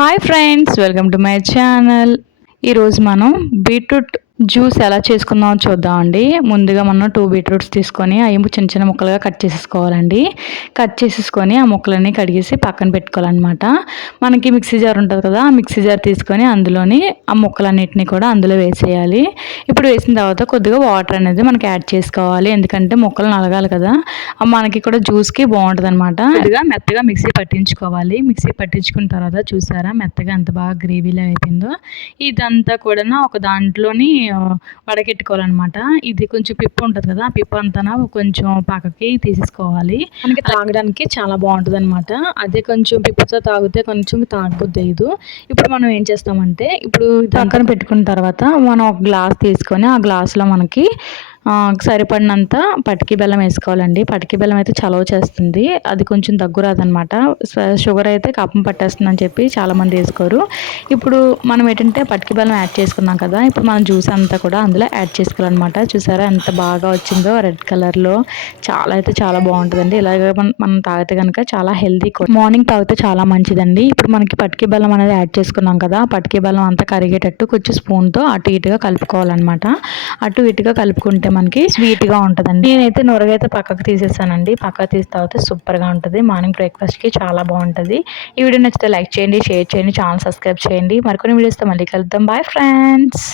Hi friends, welcome to my channel. ఈరోజు మనం beetroot juice ఎలా చేసుకుందామో చూద్దామండి. ముందుగా మనం 2 బీట్రూట్స్ తీసుకొని అవి చిన్న చిన్న ముక్కలుగా కట్ చేసేసుకోవాలండి. కట్ చేసేసుకొని ఆ ముక్కలన్నీ కడిగేసి పక్కన పెట్టుకోవాలన్నమాట. మనకి మిక్సీ జార్ ఉంటుంది కదా, ఆ మిక్సీ జార్ తీసుకొని అందులోని ఆ ముక్కలన్నిటిని కూడా అందులో వేసేయాలి. ఇప్పుడు వేసిన తర్వాత కొద్దిగా వాటర్ అనేది మనకి యాడ్ చేసుకోవాలి, ఎందుకంటే ముక్కలు నలగాలి కదా, మనకి కూడా జ్యూస్కి బాగుంటుంది అనమాట. కొద్దిగా మెత్తగా మిక్సీ పట్టించుకోవాలి. మిక్సీ పట్టించుకున్న తర్వాత చూసారా మెత్తగా ఎంత బాగా గ్రేవీలో అయిపోయిందో. ఇదంతా కూడా ఒక దాంట్లోని వడకెట్టుకోవాలన్నమాట. ఇది కొంచెం పిప్పు ఉంటుంది కదా, ఆ పిప్పు అంతా కొంచెం పక్కకి తీసేసుకోవాలి. మనకి తాగడానికి చాలా బాగుంటుంది అనమాట. అదే కొంచెం పిప్పుతో తాగితే కొంచెం తాగబుద్ది అయ్యదు. ఇప్పుడు మనం ఏం చేస్తామంటే, ఇప్పుడు పక్కన పెట్టుకున్న తర్వాత మనం ఒక గ్లాస్ తీసుకొని ఆ గ్లాసులో మనకి సరిపడినంత పటికి బెల్లం వేసుకోవాలండి. పటికి బెల్లం అయితే చలవ చేస్తుంది, అది కొంచెం దగ్గు రాదనమాట. షుగర్ అయితే కఫం పట్టేస్తుందని చెప్పి చాలామంది వేసుకోరు. ఇప్పుడు మనం ఏంటంటే పటికి బెల్లం యాడ్ చేసుకున్నాం కదా, ఇప్పుడు మనం జ్యూస్ అంతా కూడా అందులో యాడ్ చేసుకోవాలన్నమాట. చూసారా ఎంత బాగా వచ్చిందో రెడ్ కలర్లో. చాలా అయితే చాలా బాగుంటుందండి. ఇలాగ మనం తాగితే కనుక చాలా హెల్దీ, మార్నింగ్ తాగితే చాలా మంచిదండి. ఇప్పుడు మనకి పటికి బెల్లం అనేది యాడ్ చేసుకున్నాం కదా, పటికి బెల్లం అంతా కరిగేటట్టు కొంచెం స్పూన్తో అటు ఇటుగా కలుపుకోవాలన్నమాట. అటు ఇటుగా కలుపుకుంటే మనకి స్వీట్గా ఉంటుందండి. నేనైతే నొరగైతే పక్కకు తీసేసానండి. పక్కకు తీసి తాగితే సూపర్గా ఉంటుంది. మార్నింగ్ బ్రేక్ఫాస్ట్కి చాలా బాగుంటుంది. ఈ వీడియో నచ్చితే లైక్ చేయండి, షేర్ చేయండి, ఛానల్ సబ్స్క్రైబ్ చేయండి. మరికొన్ని వీడియోస్తో మళ్ళీ కలుద్దాం. Bye friends.